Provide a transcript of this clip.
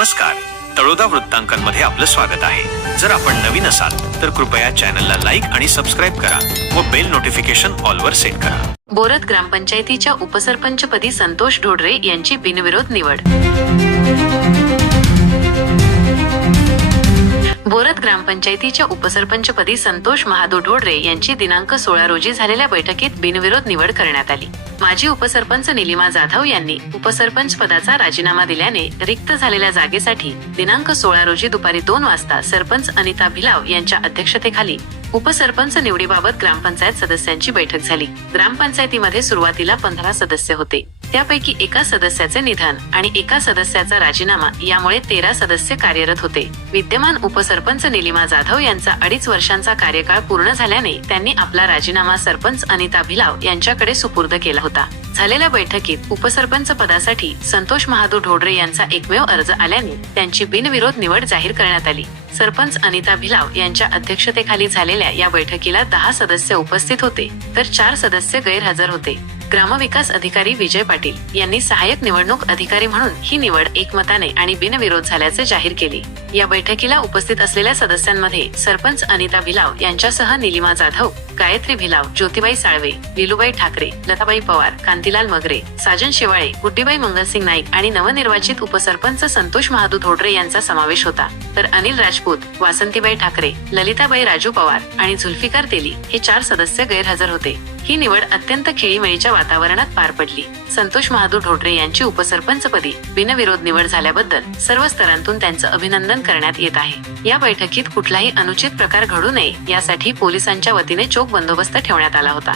नमस्कार. तळोदा वृत्तांकनमध्ये आपलं स्वागत आहे. जर आपण नवीन असाल तर कृपया चॅनलला लाईक आणि सबस्क्राईब करा व बेल नोटिफिकेशन ऑलवर सेट करा. बोरत ग्रामपंचायतीच्या उपसरपंचपदी संतोष ढोडरे यांची बिनविरोध निवड. ग्रामपंचायतीच्या उपसरपंचपदी संतोष महादो ढोडरे यांची दिनांक सोळा रोजी झालेल्या बैठकीत बिनविरोध निवड करण्यात आली. माजी उपसरपंच निलिमा जाधव यांनी उपसरपंच पदाचा राजीनामा दिल्याने रिक्त झालेल्या जागेसाठी दिनांक सोळा रोजी दुपारी दोन वाजता सरपंच अनिता भिलाव यांच्या अध्यक्षतेखाली उपसरपंच निवडीबाबत ग्रामपंचायत सदस्यांची बैठक झाली. ग्रामपंचायतीमध्ये सुरुवातीला पंधरा सदस्य होते. त्यापैकी एका सदस्याचे निधन आणि एका सदस्याचा राजीनामा यामुळे तेरा सदस्य कार्यरत होते. विद्यमान उपसरपंच निलिमा जाधव यांचा अडीच वर्षांचा कार्यकाळ पूर्ण झाल्याने त्यांनी आपला राजीनामा सरपंच अनिता भिलाव यांच्याकडे सुपूर्द केला होता. झालेल्या बैठकीत उपसरपंच पदासाठी संतोष महादू ढोडरे यांचा एकमेव अर्ज आल्याने त्यांची बिनविरोध निवड जाहीर करण्यात आली. सरपंच अनिता भिलाव यांच्या अध्यक्षतेखाली झालेल्या या बैठकीला दहा सदस्य उपस्थित होते तर चार सदस्य गैरहजर होते. ग्रामविकास अधिकारी विजय पाटील यांनी सहाय्यक निवडणूक अधिकारी म्हणून ही निवड एकमताने आणि बिनविरोध झाल्याचे जाहीर केले. या बैठकीला उपस्थित असलेल्या सदस्यांमध्ये सरपंच अनिता भिलाव यांच्यासह निलिमा जाधव गायत्री भिलाव ज्योतिबाई साळवे लिलुबाई ठाकरे लताबाई पवार कांतीलाल मगरे साजन शेवाळे गुड्डीबाई मंगलसिंग नाईक आणि नवनिर्वाचित उपसरपंच संतोष महादू धोडरे यांचा समावेश होता. तर अनिल राजपूत वासंतीबाई ठाकरे ललिताबाई राजू पवार आणि झुल्फिकार तेली हे चार सदस्य गैरहजर होते. ही निवड अत्यंत खेळीमेळीच्या वातावरणात पार पडली. संतोष महादू ढोडरे यांची उपसरपंचपदी बिनविरोध निवड झाल्याबद्दल सर्व स्तरांतून त्यांचं अभिनंदन करण्यात येत आहे. या बैठकीत कुठलाही अनुचित प्रकार घडू नये यासाठी पोलिसांच्या वतीने चोख बंदोबस्त ठेवण्यात आला होता.